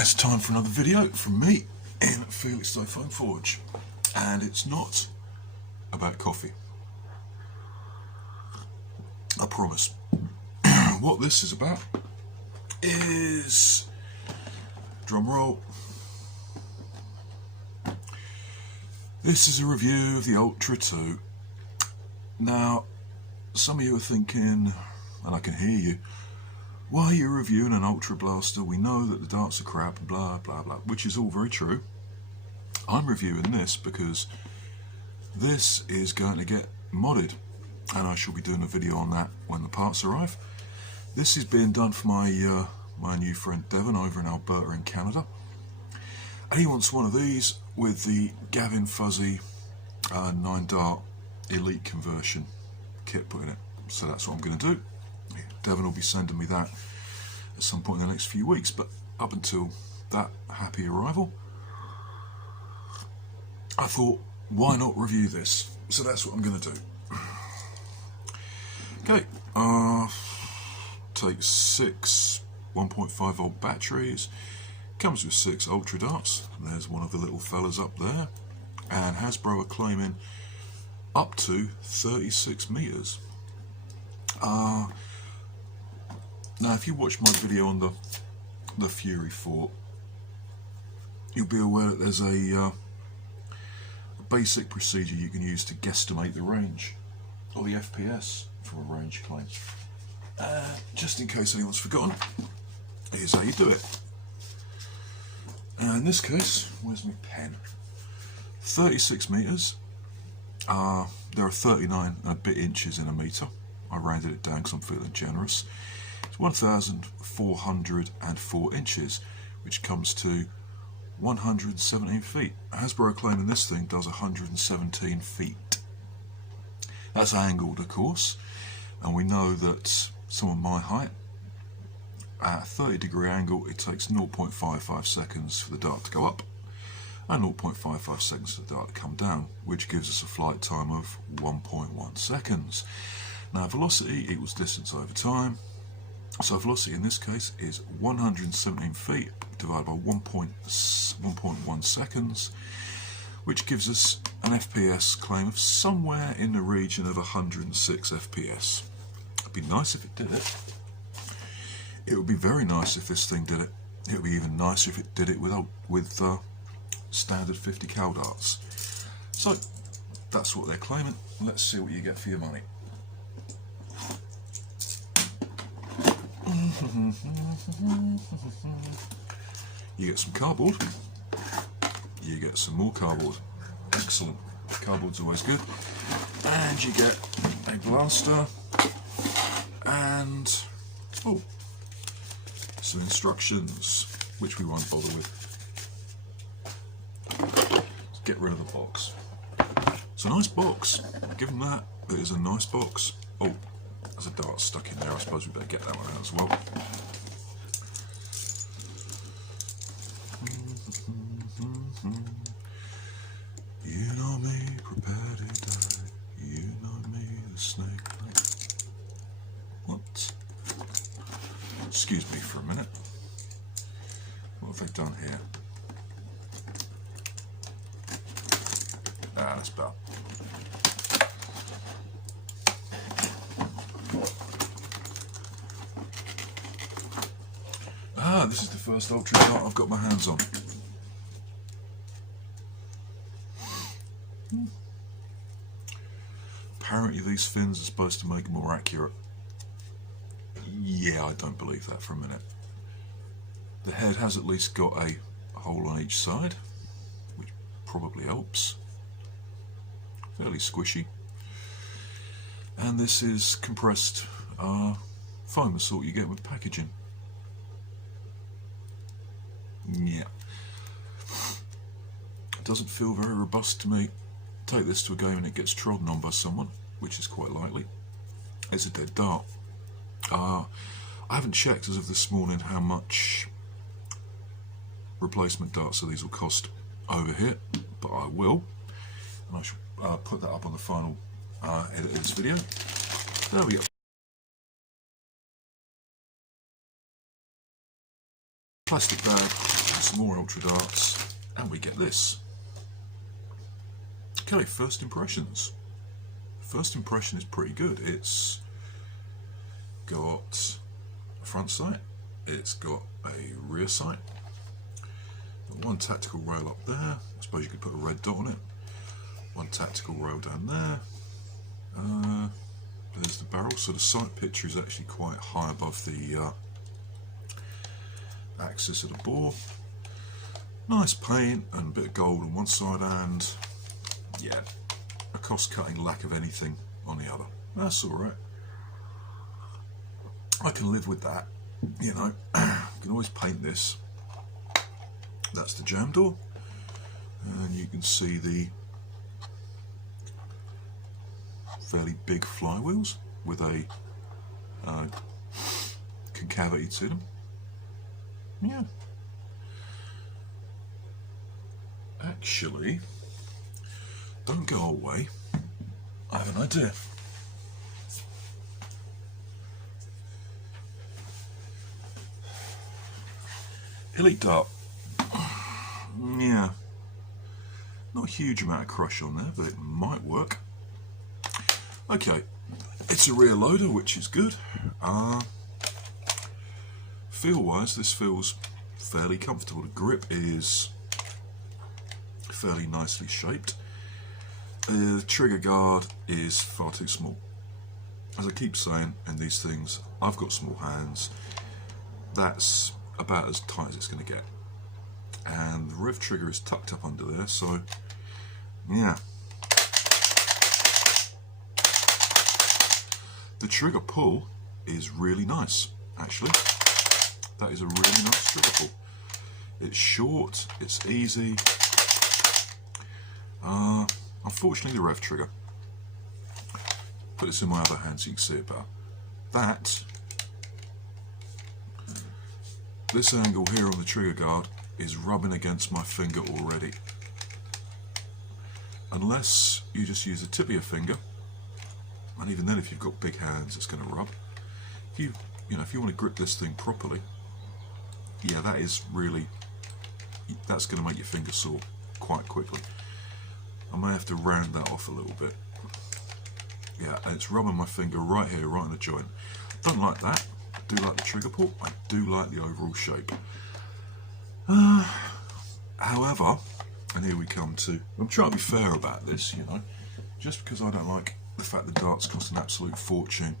It's time for another video from me in Felixstowe Forge, and it's not about coffee, I promise. What this is about is, drum roll, this is a review of the Ultra 2. Now, some of you are thinking, and I can hear you, why are you reviewing an Ultra Blaster? We know that the darts are crap, blah blah blah, which is all very true. I'm reviewing this because this is going to get modded, and I shall be doing a video on that when the parts arrive. This is being done for my my new friend Devon over in Alberta in Canada, and he wants one of these with the Gavin Fuzzy 9-dart Elite conversion kit put in it. So that's what I'm going to do. Devon will be sending me that at some point in the next few weeks, but up until that happy arrival, I thought, why not review this? So that's what I'm going to do. Okay, takes 6 1.5 volt batteries, comes with 6 Ultra darts, and there's one of the little fellas up there, and Hasbro are claiming up to 36 meters. Now, if you watch my video on the Fury Fort, you'll be aware that there's a basic procedure you can use to guesstimate the range, or the FPS from a range claim. Just in case anyone's forgotten, here's how you do it. In this case, where's my pen? 36 meters. There are 39 and a bit inches in a meter. I rounded it down because I'm feeling generous. It's 1,404 inches, which comes to 117 feet. Hasbro claiming this thing does 117 feet. That's angled, of course, and we know that some of my height, at a 30-degree angle, it takes 0.55 seconds for the dart to go up and 0.55 seconds for the dart to come down, which gives us a flight time of 1.1 seconds. Now, velocity equals distance over time. So velocity in this case is 117 feet divided by 1.1 seconds, which gives us an FPS claim of somewhere in the region of 106 FPS. It'd be nice if it did it. It would be very nice if this thing did it. It would be even nicer if it did it with standard 50 cal darts. So that's what they're claiming. Let's see what you get for your money. You get some cardboard, you get some more cardboard. Excellent, cardboard's always good. And you get a blaster and some instructions, which we won't bother with. Let's get rid of the box. It's a nice box, give them that. It is a nice box. Oh, there's a dart stuck in there. I suppose we better get that one out as well. You know me, prepare to die. You know me, the snake. What? Excuse me for a minute. What have they done here? Ah, that's better. This is the first Ultra dart I've got my hands on. Apparently these fins are supposed to make it more accurate. Yeah, I don't believe that for a minute. The head has at least got a hole on each side, which probably helps. Fairly squishy. And this is compressed foam, the sort you get with packaging. Yeah. It doesn't feel very robust to me. Take this to a game and it gets trodden on by someone, which is quite likely. It's a dead dart. I haven't checked as of this morning how much replacement darts of these will cost over here, but I will. And I shall put that up on the final edit of this video. There we go. Plastic bag. some more Ultra darts, and we get this. Okay, first impressions. First impression is pretty good. It's got a front sight, it's got a rear sight, got one tactical rail up there. I suppose you could put a red dot on it. One tactical rail down there. There's the barrel, so the sight picture is actually quite high above the axis of the bore. Nice paint and a bit of gold on one side, and yeah, a cost-cutting lack of anything on the other. That's alright. I can live with that, you know. You can always paint this. That's the jam door, and you can see the fairly big flywheels with a concavity to them. Yeah. Actually, don't go away. I have an idea. Elite dart. Yeah. Not a huge amount of crush on there, but it might work. Okay, it's a rear loader, which is good. Feel-wise, this feels fairly comfortable. The grip is fairly nicely shaped. The trigger guard is far too small. As I keep saying in these things, I've got small hands. That's about as tight as it's going to get. And the rev trigger is tucked up under there, so yeah. The trigger pull is really nice, actually. That is a really nice trigger pull. It's short, it's easy. Unfortunately, the rev trigger. Put this in my other hand so you can see it better. This angle here on the trigger guard is rubbing against my finger already. Unless you just use the tip of your finger, and even then, if you've got big hands, it's going to rub. If you want to grip this thing properly, yeah, that's going to make your finger sore quite quickly. I may have to round that off a little bit. Yeah, and it's rubbing my finger right here, right in the joint. Don't like that. I do like the trigger pull. I do like the overall shape. However, and here we come to, I'm trying to be fair about this, you know, just because I don't like the fact that darts cost an absolute fortune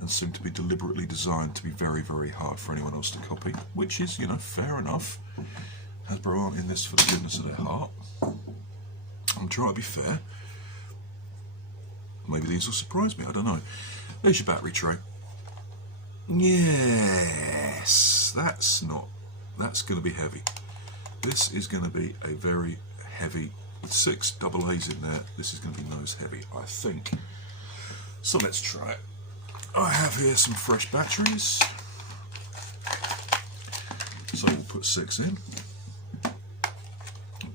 and seem to be deliberately designed to be very, very hard for anyone else to copy, which is, you know, fair enough. Hasbro aren't in this for the goodness of their heart. I'm trying to be fair. Maybe these will surprise me, I don't know. There's your battery tray. Yes, that's going to be heavy. This is going to be a very heavy, with 6 double A's in there, this is going to be nose heavy, I think. So let's try it. I have here some fresh batteries. So we'll put 6 in.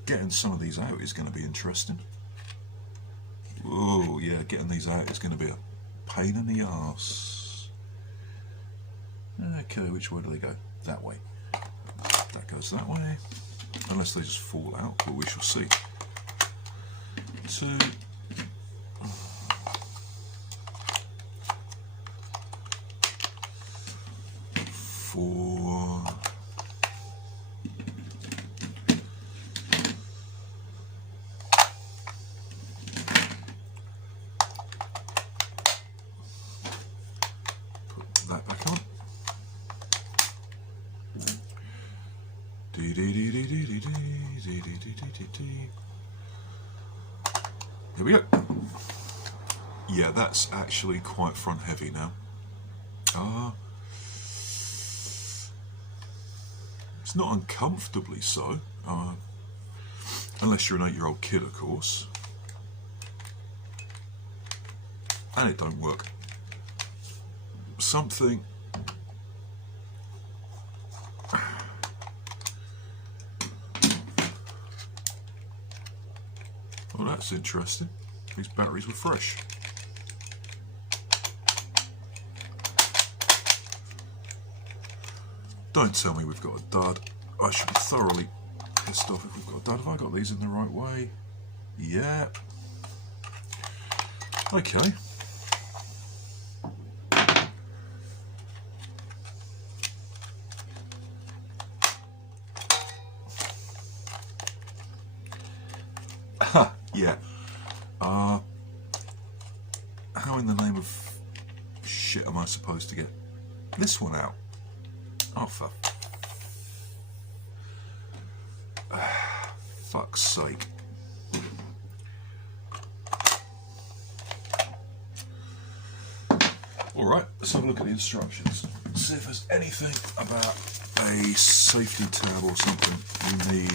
Getting some of these out is going to be interesting. Oh yeah, getting these out is going to be a pain in the arse. Okay, which way do they go? That way. That goes that way. Unless they just fall out, but we shall see. 2. 4. 'Dee-dee-dee-dee-dee-dee, dee-dee-dee-dee-dee. Here we go. Yeah, that's actually quite front heavy now. It's not uncomfortably so, unless you're an 8-year-old kid, of course. And it don't work. Something. Well, that's interesting. These batteries were fresh. Don't tell me we've got a dud. I should be thoroughly pissed off if we've got done. Have I got these in the right way? Yeah. Okay. Yeah. How in the name of shit am I supposed to get this one out? Oh, for fuck's sake. Alright, let's have a look at the instructions. See if there's anything about a safety tab or something we need.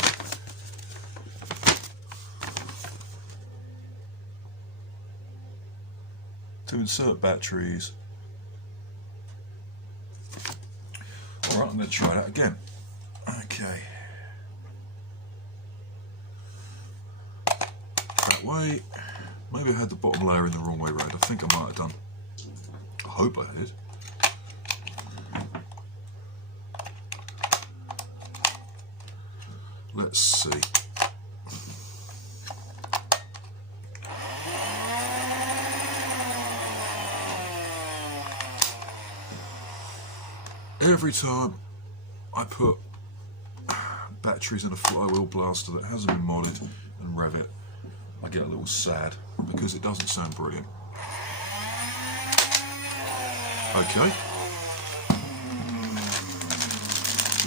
To insert batteries. Alright, I'm going to try that again. Okay. That way. Maybe I had the bottom layer in the wrong way round. I think I might have done. I hope I did. Let's see. Every time I put batteries in a flywheel blaster that hasn't been modded and rev it, I get a little sad because it doesn't sound brilliant. Okay.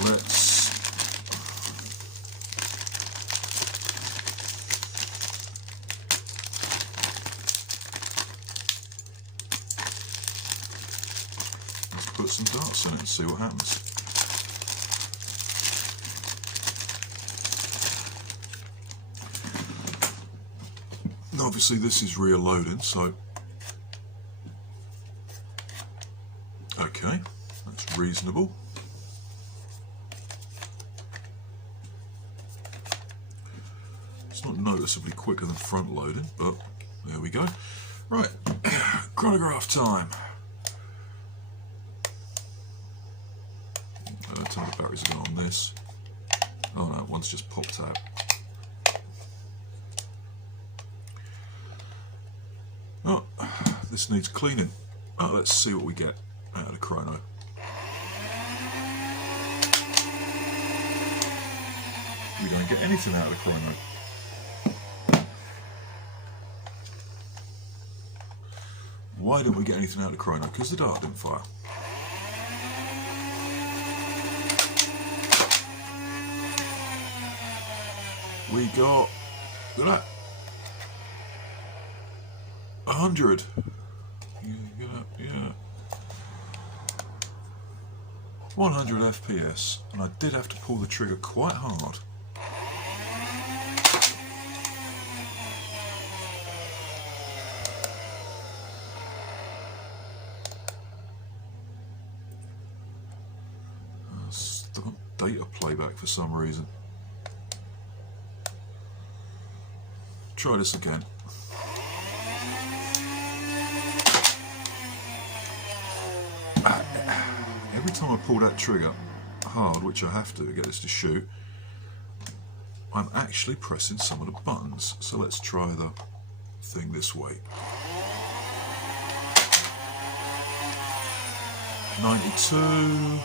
Let's put some darts in it and see what happens. And obviously this is rear loading, so okay, that's reasonable. It's not noticeably quicker than front loading, but there we go. Right, chronograph time. I don't tell the batteries are going on this. Oh no, one's just popped out. Oh, this needs cleaning. Oh, let's see what we get out of the chrono. We don't get anything out of the chrono. Why didn't we get anything out of the chrono? Because the dart didn't fire. We got, look at that, 100. Yeah. 100 FPS, and I did have to pull the trigger quite hard. Stop data playback for some reason. Try this again. Every time I pull that trigger hard, which I have to get this to shoot, I'm actually pressing some of the buttons. So let's try the thing this way. 92.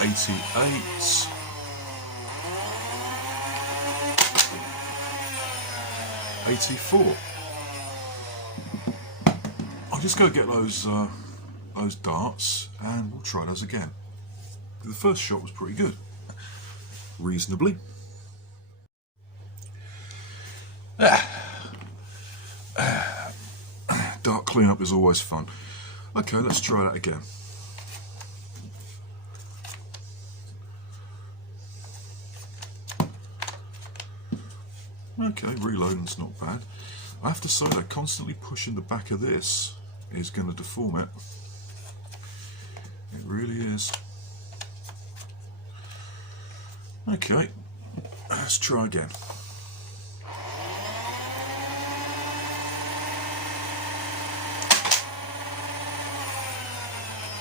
88. 84. I'll just go get those darts and we'll try those again. The first shot was pretty good, reasonably. Dart cleanup is always fun. Okay, let's try that again. Okay, reloading's not bad. I have to say that constantly pushing the back of this is going to deform it. It really is. Okay, let's try again.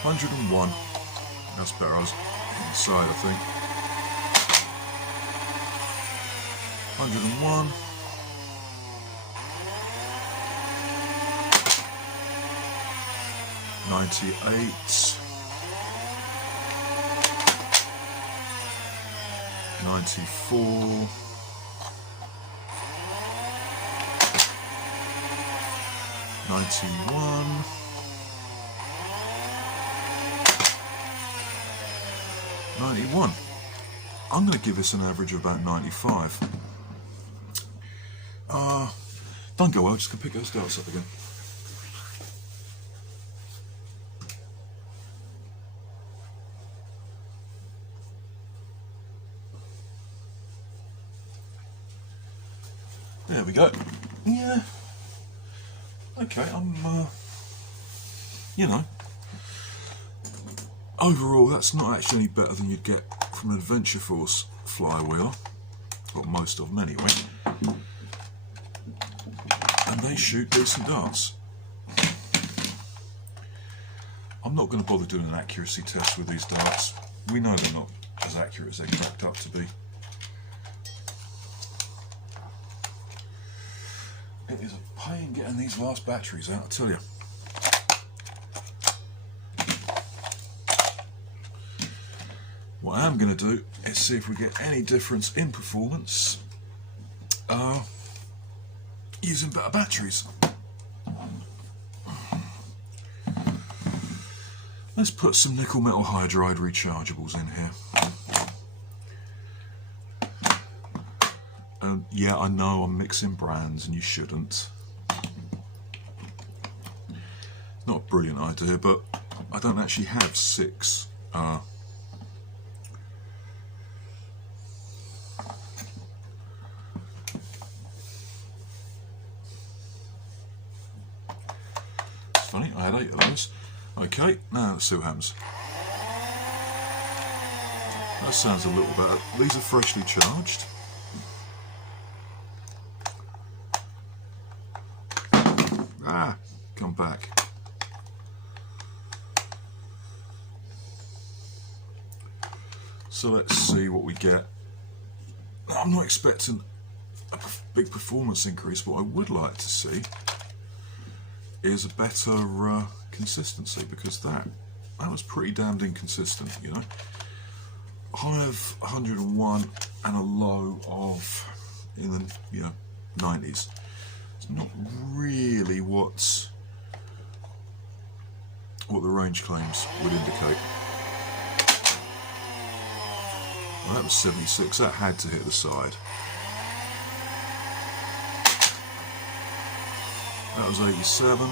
101. That's better. I was inside, I think. 101. 98. 94. 91. 91. I'm going to give this an average of about 95. Don't go well, just going to pick those darts up again. There we go. Yeah. Okay, you know, overall that's not actually any better than you'd get from an Adventure Force flywheel, or most of them anyway, and they shoot decent darts. I'm not going to bother doing an accuracy test with these darts. We know they're not as accurate as they're cracked up to be. It is a pain getting these last batteries out, I tell you. What I am going to do is see if we get any difference in performance using better batteries. Let's put some nickel metal hydride rechargeables in here. Yeah, I know I'm mixing brands and you shouldn't. Not a brilliant idea, but I don't actually have 6 it's funny, I had 8 of those. Okay, now let's see what happens. That sounds a little better. These are freshly charged. Come back. So let's see what we get. I'm not expecting a big performance increase. What I would like to see is a better consistency, because that was pretty damned inconsistent, you know. High of 101 and a low of in the 90s. It's not really what the range claims would indicate. Well, that was 76, that had to hit the side. That was 87.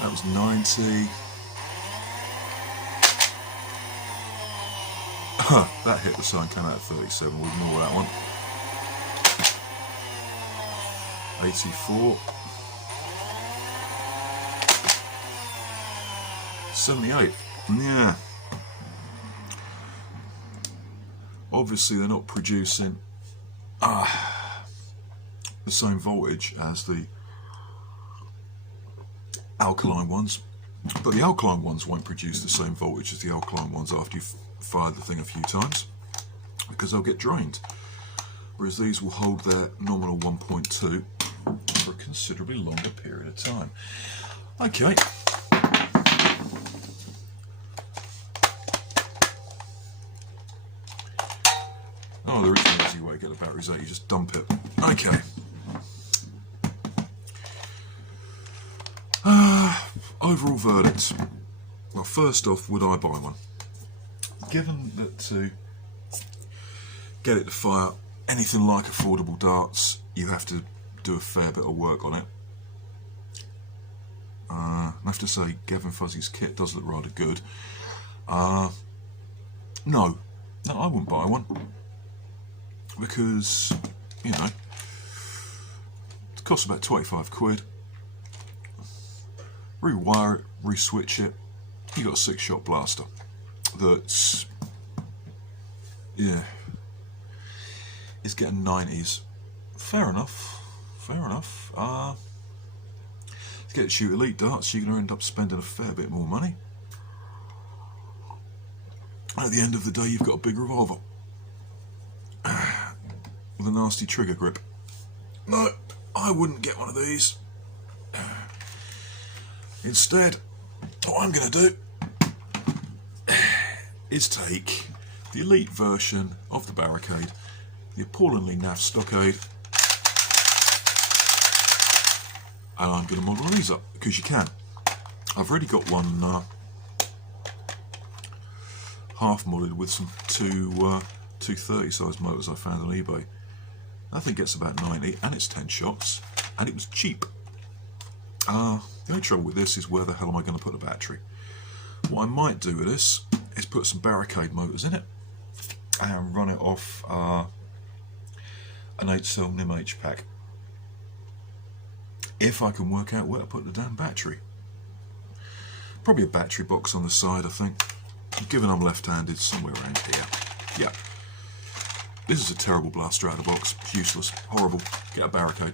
That was 90. That hit the side, came out at 37, we'll ignore that one. 84. 78. Yeah. Obviously they're not producing the same voltage as the alkaline ones, but the alkaline ones won't produce the same voltage as the alkaline ones after you've fired the thing a few times, because they'll get drained, whereas these will hold their nominal 1.2 for a considerably longer period of time. Okay. Oh, there is an easy way to get the batteries out, you just dump it. Okay. Overall verdict. Well, first off, would I buy one? Given that to get it to fire anything like affordable darts, you have to do a fair bit of work on it. I have to say, Gavin Fuzzy's kit does look rather good. No, I wouldn't buy one. Because, you know, it costs about 25 quid. Rewire it, re-switch it, you got a 6-shot blaster. That's, yeah, it's getting 90s. Fair enough, fair enough. It's get to shoot elite darts, you're going to end up spending a fair bit more money. At the end of the day, you've got a big revolver with a nasty trigger grip. No, I wouldn't get one of these. Instead, what I'm going to do is take the elite version of the Barricade, the appallingly naff stockade, and I'm going to model these up, because you can. I've already got one half modded with some two 30 size motors I found on eBay. That thing gets about 90 and it's 10 shots and it was cheap. The only trouble with this is where the hell am I going to put a battery? What I might do with this is put some Barricade motors in it and run it off an 8-cell NIM-H pack. If I can work out where to put the damn battery. Probably a battery box on the side, I think. Given I'm left-handed, somewhere around here. Yeah. This is a terrible blaster out of the box. It's useless. Horrible. Get a Barricade.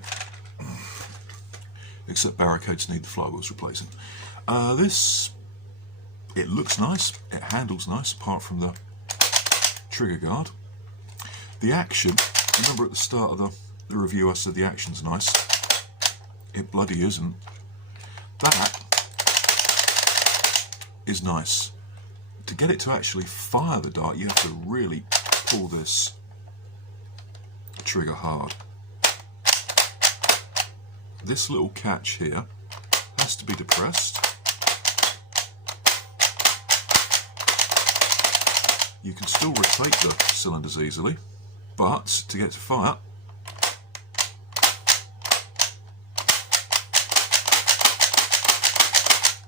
Except Barricades need the flywheels replacing. This, it looks nice. It handles nice, apart from the trigger guard. The action, remember at the start of the review I said the action's nice. It bloody isn't. That is nice. To get it to actually fire the dart, you have to really pull this trigger hard. This little catch here has to be depressed. You can still rotate the cylinders easily, but to get to fire,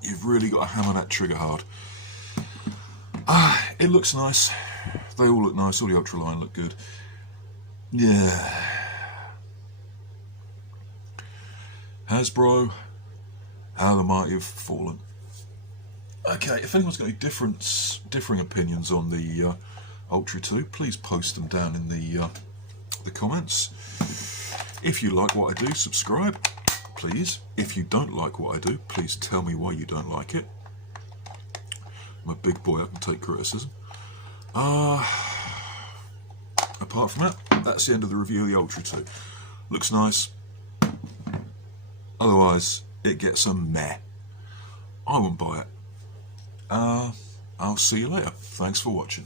you've really got to hammer that trigger hard. It looks nice. They all look nice. All the Ultra line look good. Yeah. Hasbro, how the mighty have fallen. Okay, if anyone's got any differing opinions on the Ultra 2, please post them down in the comments. If you like what I do, subscribe, please. If you don't like what I do, please tell me why you don't like it. I'm a big boy, I can take criticism. Apart from that, that's the end of the review of the Ultra 2. Looks nice. Otherwise, it gets a meh. I wouldn't buy it. I'll see you later. Thanks for watching.